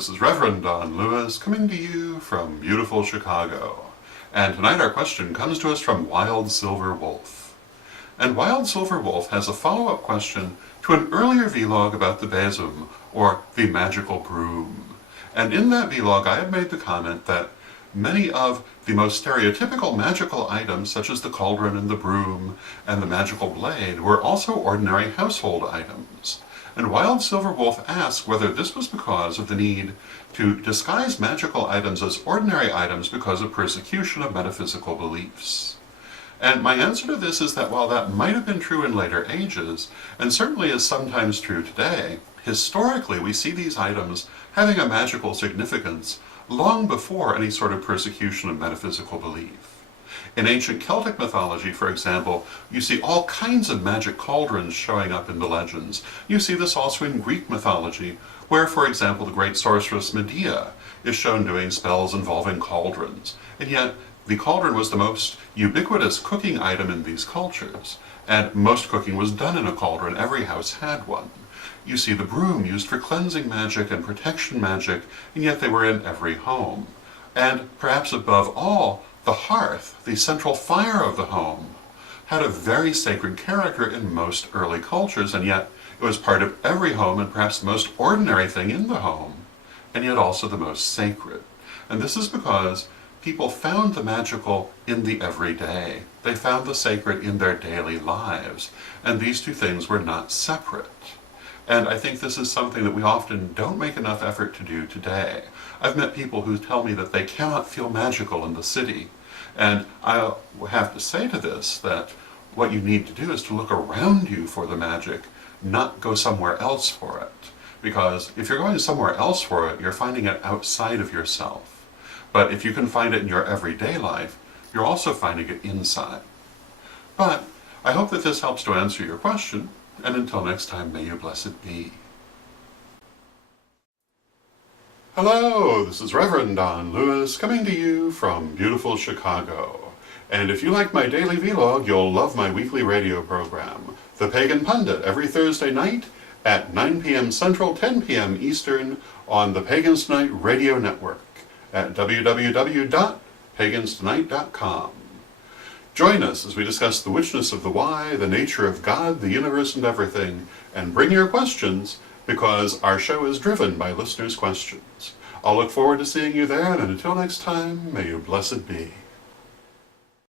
this is Reverend Don Lewis coming to you from beautiful Chicago. And tonight our question comes to us from Wild Silver Wolf. And Wild Silver Wolf has a follow-up question to an earlier vlog about the besom, or the magical broom. And in that vlog I had made the comment that many of the most stereotypical magical items, such as the cauldron and the broom and the magical blade, were also ordinary household items. And Wild Silver Wolf asked whether this was because of the need to disguise magical items as ordinary items because of persecution of metaphysical beliefs. And my answer to this is that while that might have been true in later ages, and certainly is sometimes true today, historically we see these items having a magical significance long before any sort of persecution of metaphysical belief. In ancient Celtic mythology, for example, you see all kinds of magic cauldrons showing up in the legends. You see this also in Greek mythology, where, for example, the great sorceress Medea is shown doing spells involving cauldrons. And yet, the cauldron was the most ubiquitous cooking item in these cultures, and most cooking was done in a cauldron. Every house had one. You see the broom used for cleansing magic and protection magic, and yet they were in every home. And perhaps above all, the hearth, the central fire of the home, had a very sacred character in most early cultures, and yet it was part of every home and perhaps the most ordinary thing in the home, and yet also the most sacred. And this is because people found the magical in the everyday. They found the sacred in their daily lives, and these two things were not separate. And I think this is something that we often don't make enough effort to do today. I've met people who tell me that they cannot feel magical in the city. And I have to say to this that what you need to do is to look around you for the magic, not go somewhere else for it. Because if you're going somewhere else for it, you're finding it outside of yourself. But if you can find it in your everyday life, you're also finding it inside. But I hope that this helps to answer your question. And until next time, may you blessed be. Hello, this is Reverend Don Lewis coming to you from beautiful Chicago. And if you like my daily vlog, you'll love my weekly radio program, The Pagan Pundit, every Thursday night at 9 p.m. Central, 10 p.m. Eastern on the Pagans Tonight Radio Network at www.paganstonight.com. Join us as we discuss the witchness of the why, the nature of God, the universe, and everything, and bring your questions, because our show is driven by listeners' questions. I'll look forward to seeing you there, and until next time, may you blessed be.